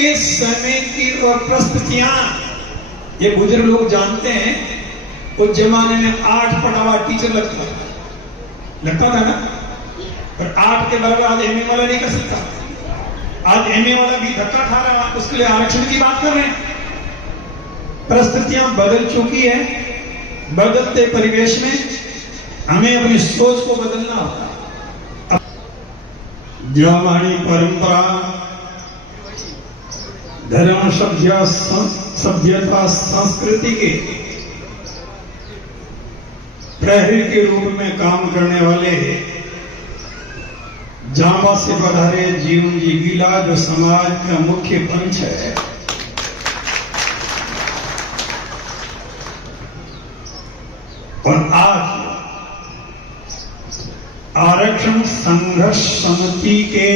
के समय की और परिस्थितियां ये बुजुर्ग लोग जानते हैं। उस जमाने में 8 पढ़ा हुआ टीचर लगता था ना, पर 8 के बराबर आज एमए वाला नहीं कर सकता। आज एमए वाला भी धक्का खा रहा है, उसके लिए आरक्षण की बात कर रहे हैं। परिस्थितियां बदल चुकी है। बदलते परिवेश में हमें अपनी सोच को बदलना होगा। जो हमारी परंपरा, धर्म, सभ्यता, संस्कृति के प्रहरी के रूप में काम करने वाले जामा से पधारे जीवन जीविला जो समाज का मुख्य पंच है, और आज आरक्षण संघर्ष समिति के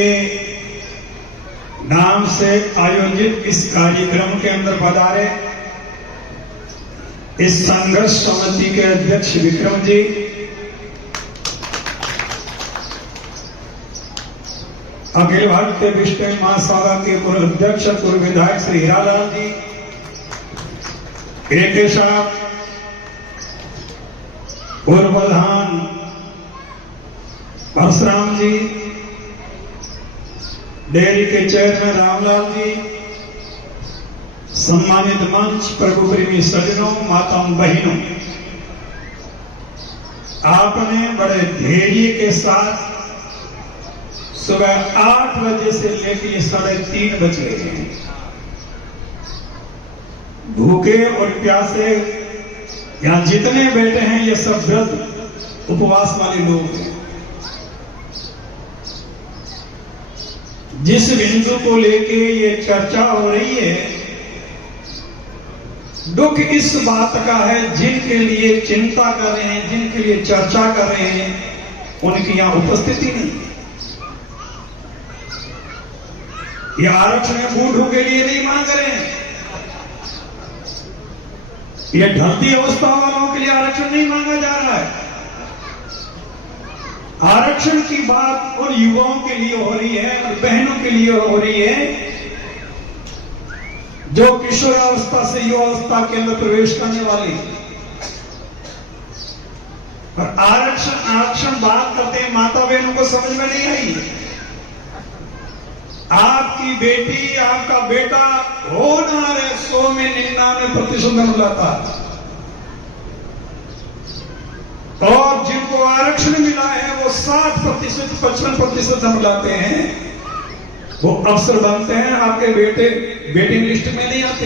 नाम से आयोजित इस कार्यक्रम के अंदर पधारे इस संघर्ष समिति के अध्यक्ष विक्रम जी, अखिल भारतीय विश्व महासभा के पूर्व अध्यक्ष पूर्व विधायक श्री हीरालाल जी, के साहब, पूर्व प्रधान परशुराम जी, डेयरी के चेयरमैन रामलाल जी, सम्मानित मंच, प्रभु प्रेमी सज्जनों, माताओं, बहनों, आपने बड़े धैर्य के साथ सुबह 8 बजे से लेकर 3:30 बज गए हैं, भूखे और प्यासे यहां जितने बैठे हैं ये सब व्रत उपवास वाले लोग हैं। जिस बिंदु को लेके ये चर्चा हो रही है, दुख इस बात का है जिनके लिए चिंता कर रहे हैं, जिनके लिए चर्चा कर रहे हैं, उनकी यहां उपस्थिति नहीं। ये आरक्षण बूढ़ों के लिए नहीं मांग रहे हैं, ये ढलती अवस्था वालों के लिए आरक्षण नहीं मांगा जा रहा है। आरक्षण की बात उन युवाओं के लिए हो रही है, उन बहनों के लिए हो रही है जो किशोरावस्था से युवावस्था के अंदर प्रवेश करने वाली। और आरक्षण बात करते हैं, माता बहनों को समझ में नहीं आई। आपकी बेटी, आपका बेटा हो ना रहे 100 में 99% नंबर लाता, और जिनको आरक्षण मिला है वो 60%, 55% नंबर लाते हैं, वो अफसर बनते हैं। आपके बेटे वेटिंग लिस्ट में नहीं आते।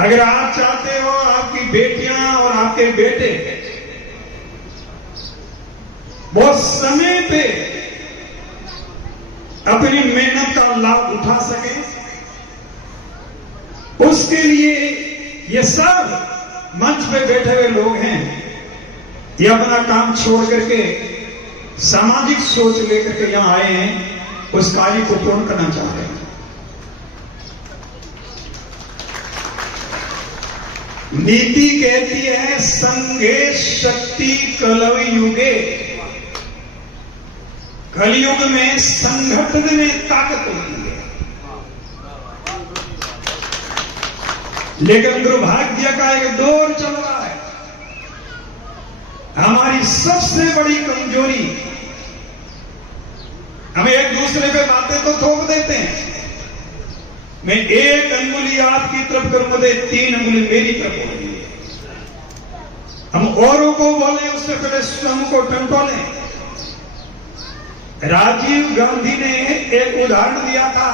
अगर आप चाहते हो आपकी बेटियां और आपके बेटे बहुत समय पे अपनी मेहनत का लाभ उठा सके, उसके लिए ये सब मंच पे बैठे हुए लोग हैं, ये अपना काम छोड़ करके सामाजिक सोच लेकर के यहां आए हैं, उस कार्य को पूर्ण करना चाह रहे हैं। नीति कहती है संघे शक्ति कलयुगे, कलयुग में संगठन में ताकत होती है। लेकिन दुर्भाग्य का एक दौर चल रहा है। हमारी सबसे बड़ी कमजोरी, हम एक दूसरे पे बातें तो थोप देते हैं। मैं एक अंगुली आपकी तरफ करूंगा तो 3 अंगुली मेरी तरफ हो रही है। हम औरों को बोले उससे पहले स्वयं को टंटोलें। राजीव गांधी ने एक उदाहरण दिया था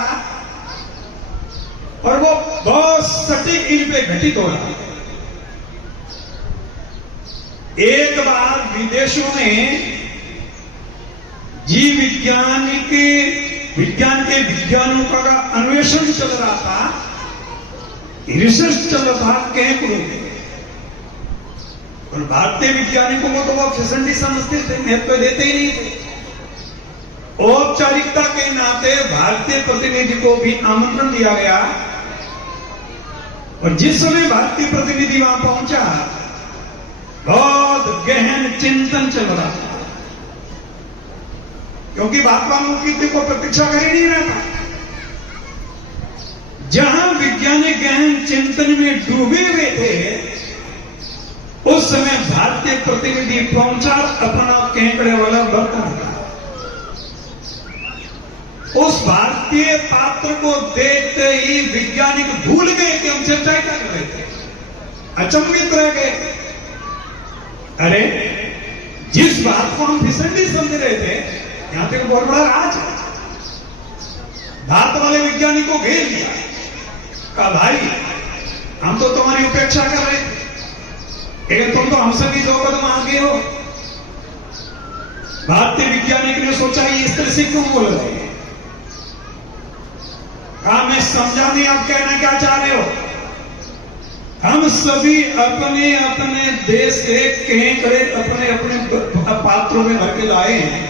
और वो बहुत सटीक इन पे घटित हो रहा है। एक बार विदेशों में जीव विज्ञान के विज्ञानों का अन्वेषण चल रहा था, रिसर्च चल रहा था कैंकड़ों में, और भारतीय वैज्ञानिकों को तो वो फैसिलिटी समझते थे, महत्व देते ही नहीं थे। औपचारिकता के नाते भारतीय प्रतिनिधि को भी आमंत्रण दिया गया, और जिस समय भारतीय प्रतिनिधि वहां पहुंचा बहुत गहन चिंतन चल रहा था, क्योंकि महात्मा की को प्रतीक्षा कर ही नहीं रहा था। जहां वैज्ञानिक गहन चिंतन में डूबे हुए थे, उस समय भारतीय प्रतिनिधि पहुंचा, अपना केंकड़े वाला बर्तन था। उस भारतीय पात्र को देखते ही वैज्ञानिक भूल गए कि हम चर्चा कर रहे थे, अचंभित रह गए। अरे जिस बात को हम फिसड्डी समझ रहे थे, यहां पे बहुत बड़ा राज है। भारत वाले वैज्ञानिक को घेर लिया, कहा भाई हम तो तुम्हारी उपेक्षा कर रहे थे, लेकिन तुम तो हमसे भी 2 कदम आगे हो। भारतीय वैज्ञानिक ने सोचा ये इस तरह से क्यों बोल रहे हैं। कहा मैं समझा नहीं आप कहना क्या चाह रहे हो। हम सभी अपने अपने देश से केंकड़े अपने अपने पात्रों में भर के लाए हैं।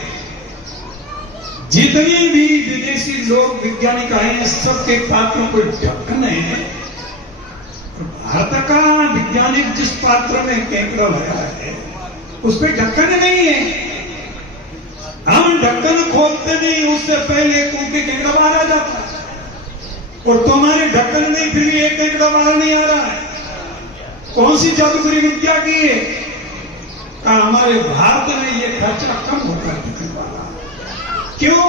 जितने भी विदेशी लोग वैज्ञानिक आए हैं, सबके पात्रों को ढक्कन है। भारत का वैज्ञानिक जिस पात्र में केंकड़ा लगा है, उस पर ढक्कन नहीं है। हम ढक्कन खोलते नहीं, उससे पहले क्योंकि केंकड़ा बाहर आ जाता है। और तुम्हारे ढक्कन में फिर भी एक केंकड़ा बाहर नहीं आ रहा है। कौन सी जादूगरी विद्या की है? हमारे भारत में ये खर्चा कम होता है वाला। क्यों?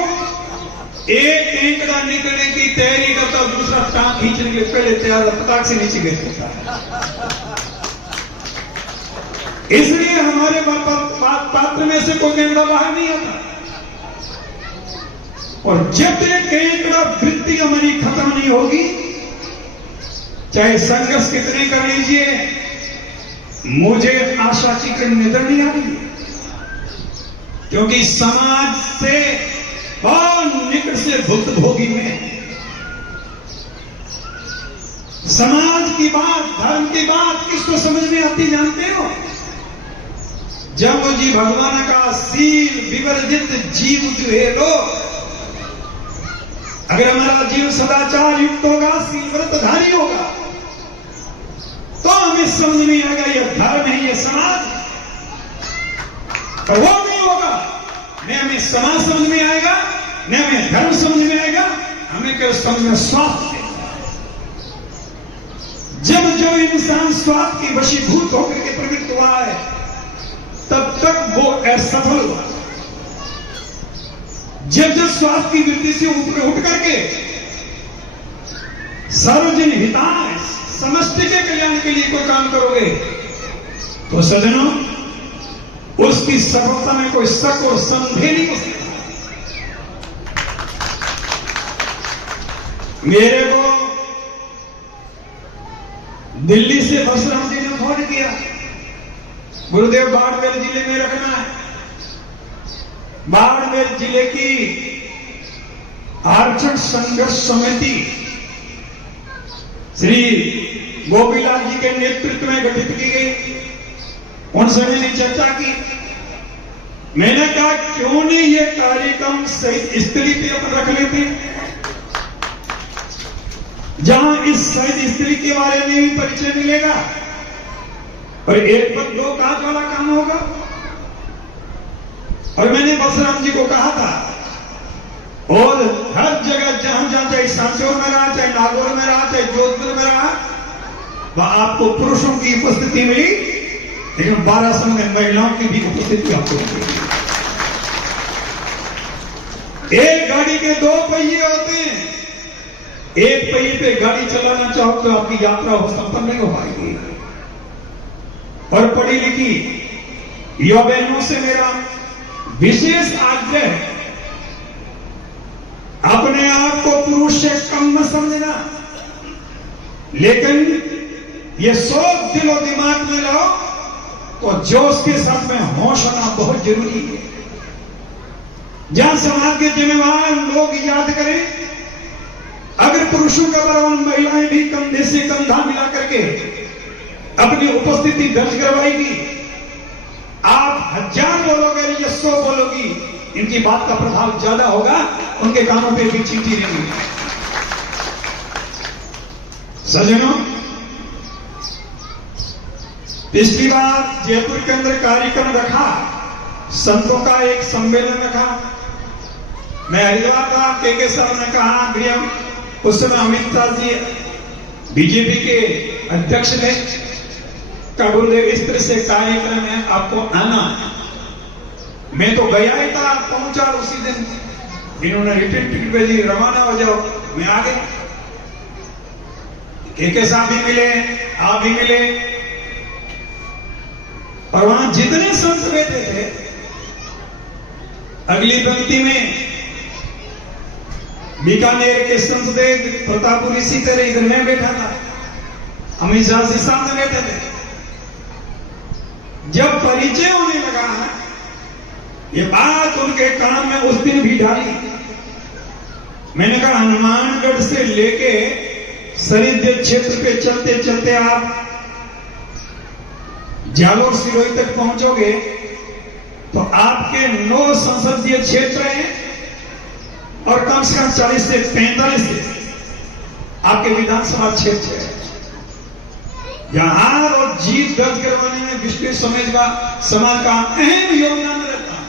एक केंकड़ा निकलने की तैयारी करता, दूसरा टांग खींचने के पहले तैयार, पटाख से नीचे गिर जाता है। इसलिए हमारे पात्र में से कोई केंकड़ा बाहर नहीं आता। और जब तक केंकड़ा वृत्ति हमारी खत्म नहीं होगी, चाहे संघर्ष कितने कर लीजिए, मुझे आशा की कहीं नजर नहीं आ रही। क्योंकि समाज से और निकट से भुक्तभोगी में, समाज की बात, धर्म की बात किसको समझ में आती जानते हो? जब जी भगवान का सील विवर्जित जीव जो है लोग, अगर हमारा जीव सदाचार युक्त होगा, सील व्रतधारी होगा, तो हमें समझ में आएगा यह धर्म है, यह समाज है। तो वो नहीं होगा, न हमें समाज समझ में आएगा, न हमें धर्म समझ में आएगा, हमें केवल समझ में स्वार्थ है। जब जो इंसान स्वार्थ की वशीभूत होकर के प्रवृत्त हुआ है, तब तक वो असफल हुआ। जब जब स्वार्थ की वृत्ति से ऊपर उठ करके सार्वजनिक हिताय, समष्टि के कल्याण के लिए कोई काम करोगे, तो सज्जनों उसकी सफलता में कोई शक और संदेह नहीं हो सकता। मेरे को दिल्ली से परशुराम जी ने फोन किया, गुरुदेव बाड़मेर जिले में रखना है। बाड़मेर जिले की आरक्षण संघर्ष समिति श्री गोपीलाल जी के नेतृत्व में गठित की गई। उनसे मैंने चर्चा की। मैंने कहा क्यों नहीं ये कार्यक्रम सही स्त्री पे अपन रख लेते, जहां इस शहीद स्त्री के बारे में भी परिचय मिलेगा और एक पद 2 काज वाला काम होगा। और मैंने परशुराम जी को कहा था, और हर जगह जहां जहां, चाहे सांचौर में रहा, चाहे नागौर में रहा, चाहे जोधपुर में रहा, वहां आपको पुरुषों की उपस्थिति मिली, लेकिन 12 में महिलाओं की भी उपस्थिति आपको मिली। एक गाड़ी के 2 पहिए होते हैं। एक पहिए पे गाड़ी चलाना चाहो तो आपकी यात्रा संपन्न नहीं हो पाएगी। और पढ़ी लिखी युवा बहनों से मेरा विशेष आग्रह है, अपने आप को पुरुष से कम न समझना, लेकिन ये सोच दिल और दिमाग में लाओ तो जोश के साथ में होश होना बहुत जरूरी है। जहां समाज के जिम्मेवार लोग याद करें, अगर पुरुषों का बराबर महिलाएं भी कंधे से कंधा मिला करके अपनी उपस्थिति दर्ज करवाएगी, आप 1000 बोलोगे या 100 बोलोगी, इनकी बात का प्रभाव ज्यादा होगा, उनके कानों पे भी चींटी रहेगी। सज्जनों, पिछली बार जयपुर के अंदर कार्यक्रम रखा, संतों का एक सम्मेलन रखा। मैं हरिद्वार था, के साहब ने कहा गृह उस समय अमित शाह जी बीजेपी के अध्यक्ष थे। गुरुदेव इस तरह से कार्यक्रम है, आपको आना। मैं तो गया ही था, पहुंचा उसी दिन, इन्होंने रिटर्न टिकट भेजी, रवाना हो जाओ, मैं आ गया। के साहब भी मिले, आप भी मिले, और वहां जितने संत बैठे थे अगली पंक्ति में बीकानेर के संत थे, प्रतापपुर इसी तरह इधर में बैठा था, अमित शाह जी सामने बैठे थे। जब परिचय होने लगा, ये बात उनके कान में उस दिन भी डाली। मैंने कहा हनुमानगढ़ से लेके संसदीय क्षेत्र पे चलते चलते आप जालोर सिरोही तक पहुंचोगे तो आपके 9 संसदीय क्षेत्र हैं और कम से कम 40 से 45 आपके विधानसभा क्षेत्र है। हार और जीत दर्ज करवाने में विष्णु समाज का अहम योगदान रहता है,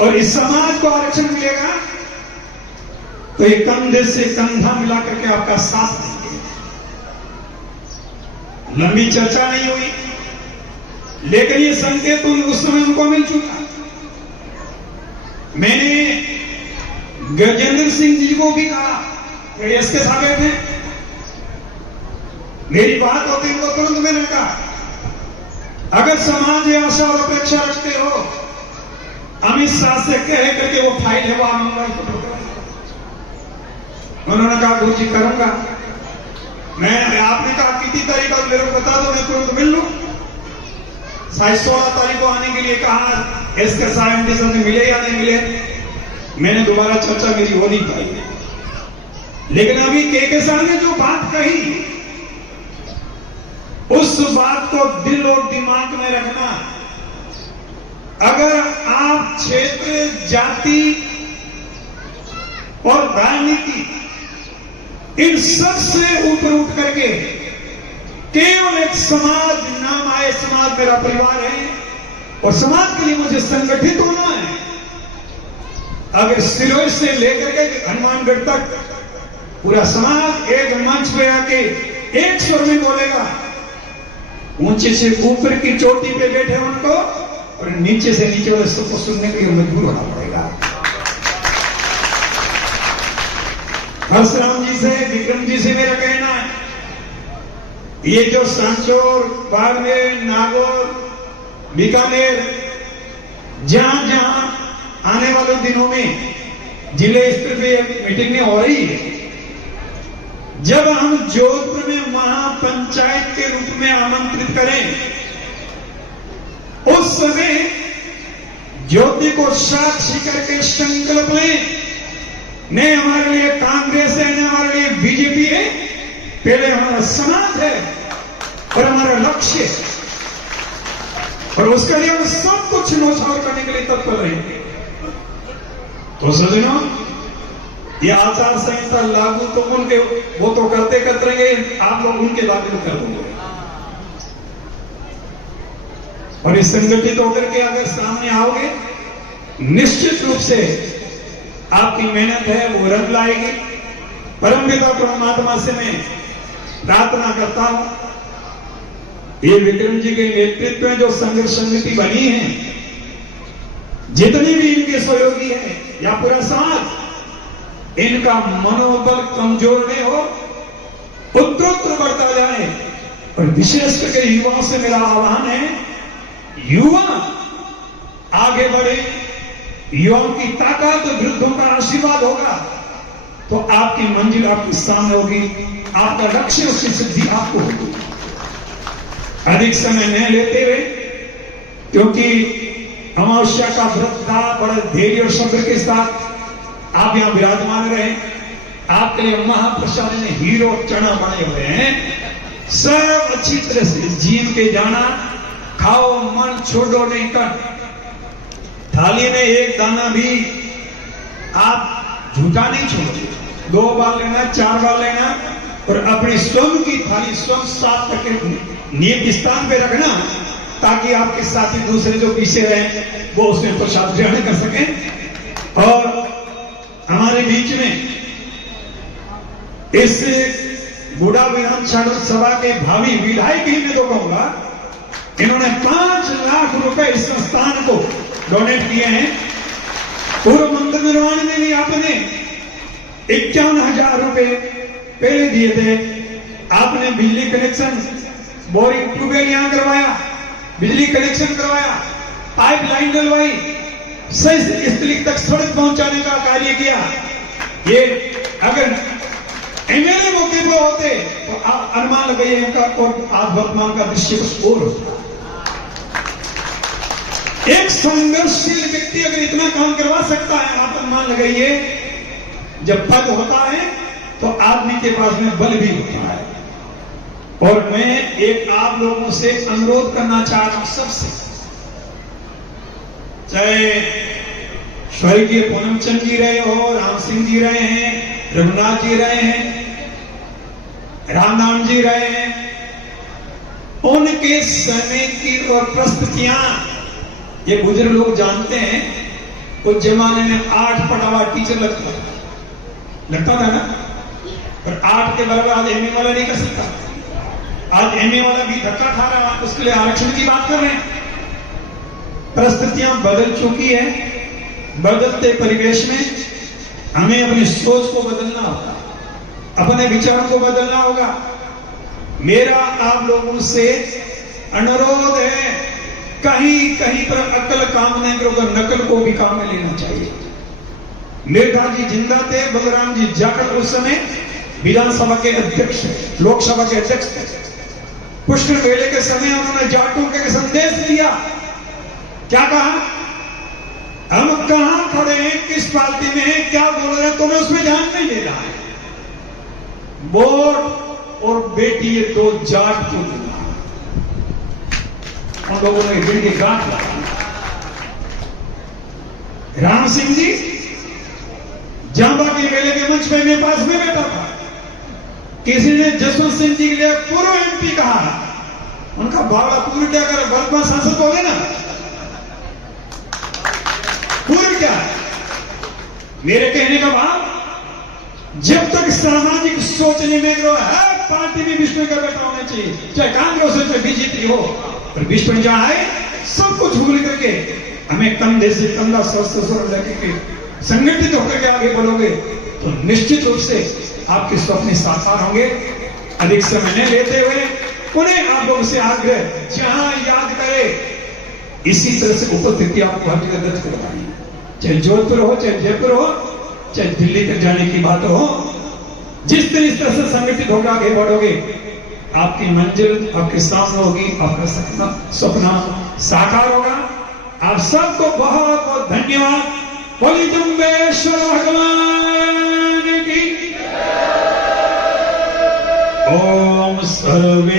और इस समाज को आरक्षण मिलेगा तो ये कंधे से कंधा मिला करके आपका साथ देंगे। लंबी चर्चा नहीं हुई, लेकिन ये संकेत उस समय उनको मिल चुका। मैंने गजेंद्र सिंह जी को भी कहा, इसके साथ बैठे, मेरी बात होती उनको तुरंत मैंने कहा अगर समाज ये आशा और अपेक्षा रखते हो, अमित शाह से कह करके वो फाइल है वो मंगवाई। उन्होंने कहा गुरु जी करूंगा। मैं आपने कहा कितनी तारीख को मेरे को बता दो, मैं तुरंत मिल लूं। 16 तारीख को आने के लिए कहा, इसके साथ से मिले या नहीं मिले, मैंने दोबारा चर्चा मेरी हो नहीं पाई। लेकिन अभी के साहब ने जो बात कही, उस बात को दिल और दिमाग में रखना। अगर आप क्षेत्र, जाति और राजनीति इन सब से ऊपर उठ करके केवल एक समाज नाम आए, समाज मेरा परिवार है और समाज के लिए मुझे संगठित होना है। अगर सिरोही से लेकर के हनुमानगढ़ तक पूरा समाज एक मंच पे आके एक स्वर में बोलेगा, ऊंचे से ऊपर की चोटी पे बैठे उनको और नीचे से नीचे वाले सबको सुनने के लिए मजबूर होना पड़ेगा। हर्षराम जी से, विक्रम जी से मेरा कहना है, ये जो सांचौर, बाड़मेर, नागौर, बीकानेर, जहां जहां आने वाले दिनों में जिले स्तर पे मीटिंगें हो रही है, जब हम जोधपुर में महापंचायत के रूप में आमंत्रित करें, उस समय ज्योति को साक्षी करके संकल्प लें, न हमारे लिए कांग्रेस है, न हमारे लिए बीजेपी है, पहले हमारा समाज है और हमारा लक्ष्य है, और उसके लिए हम सब कुछ न्यौछावर करने के लिए तत्पर रहेंगे। तो सज्जनों, ये आचार संहिता लागू तो उनके वो तो करते रहेंगे, आप लोग उनके लागू कर दोगे। और इस संगठित होकर के अगर सामने आओगे, निश्चित रूप से आपकी मेहनत है वो रंग लाएगी। परमपिता परमात्मा से मैं प्रार्थना करता हूं, ये विक्रम जी के नेतृत्व में जो संघर्ष समिति बनी है, जितनी भी इनके सहयोगी है या पूरा समाज, इनका मनोबल कमजोर नहीं हो, उत्तरोत्तर बढ़ता जाए। और विशेष करके युवाओं से मेरा आह्वान है, युवा आगे बढ़े, युवाओं की ताकत, वृद्धों का आशीर्वाद होगा तो आपकी मंजिल आपके सामने होगी, आपका लक्ष्य, उसकी सिद्धि आपको होगी। अधिक समय नहीं लेते हुए, क्योंकि अमावस्या का व्रत था, बड़े धैर्य और सब्र के साथ आप यहां विराजमान रहे। आपके लिए महाप्रसाद में हीरो चना बने हुए हैं, सब अच्छी तरह से जीव के जाना, खाओ मन छोड़ो नहीं कर, थाली में एक दाना भी आप झूठा नहीं छोड़ो, 2 बार लेना, 4 बार लेना, और अपनी स्वयं की थाली स्वयं साफ करके नियत स्थान पे रखना, ताकि आपके साथी दूसरे जो पीछे रहे वो उसमें प्रसाद ग्रहण कर सकें। और हमारे बीच में इस बूढ़ा विधानसभा सभा के भावी विधायक ही मैं तो कहूंगा, इन्होंने 5 लाख रुपए इस संस्थान को डोनेट किए हैं। पूर्व मंदिर निर्माण में भी आपने 51,000 रुपए पहले दिए थे। आपने बिजली कनेक्शन, बोरिंग, ट्यूबवेल यहां करवाया, बिजली कनेक्शन करवाया, पाइपलाइन डलवाई, सही स्थल तक सड़क पहुंचाने का कार्य किया। ये अगर एमएलए मौके पर होते तो आप अनुमान लगाइए उनका और आज वर्तमान का दृश्य कुछ और होता। एक संघर्षशील व्यक्ति अगर इतना काम करवा सकता है, आप अनुमान लगाइए जब पद होता है तो आदमी के पास में बल भी होता है। और मैं एक आप लोगों से अनुरोध करना चाह रहा हूं सबसे, चाहे स्वर्गीय पूनमचंद जी रहे हो, राम सिंह जी रहे हैं, रघुनाथ जी रहे हैं, रामनाम जी रहे हैं, उनके समय की और प्रस्तुतियां ये बुजुर्ग लोग जानते हैं। उस जमाने में 8 पढ़ा हुआ टीचर लगता था ना, पर 8 के बराबर आज एमए वाला नहीं कर सकता। आज एमए वाला भी धक्का खा रहा है, उसके लिए आरक्षण की बात कर रहे हैं। परिस्थितियां बदल चुकी है। बदलते परिवेश में हमें अपनी सोच को बदलना होगा, अपने विचार को बदलना होगा। मेरा आप लोगों से अनुरोध है, कहीं कहीं पर अकल काम नहीं करोगे, नकल को भी काम में लेना चाहिए। नेताजी जिंदा थे, बलराम जी जाकर उस समय विधानसभा के अध्यक्ष, लोकसभा के अध्यक्ष थे। पुष्कर मेले के समय उन्होंने जाटों के संदेश दिया। क्या कहा? हम कहां खड़े हैं, किस पार्टी में हैं, क्या बोल रहे हैं, तुम्हें उसमें ध्यान नहीं देना है। वोट और बेटी ये 2 जाट को देना। उन लोगों ने दिल की गांठ लगाई। राम सिंह जी जांबा के मेले के मंच पे मेरे पास में बैठा था। किसी ने जसवंत सिंह जी के लिए पूर्व एमपी कहा, उनका बावड़ा पूर्व क्या करे, वर्तमान सांसद हो गए ना, पूर्व क्या है? मेरे कहने का भाव, जब तक सामाजिक सोचने में है, पार्टी में विष्णु का बेटा होना चाहिए, चाहे कांग्रेस हो चाहे बीजेपी हो, पर विष्णु जहां है सब कुछ भूल करके हमें कंधे से कंधा स्वस्थ लेके संगठित होकर के आगे बढ़ोगे तो निश्चित रूप से आपके सपने साकार होंगे। अधिक समय नहीं लेते हुए पुनः आप लोगों से आग्रह, जहां याद करे इसी तरह से उपस्थिति आपको हर जगह दर्ज करवानी है। चाहे जोधपुर हो, चाहे जयपुर हो, चाहे दिल्ली तक जाने की बात हो, जिस दिन इस तरह से संगठित होकर आगे बढ़ोगे, आपकी मंजिल आपके सामने होगी, आपका सपना साकार होगा। आप सबको बहुत बहुत धन्यवाद। बोली जम्बेश्वर भगवान की। ओम सर्वे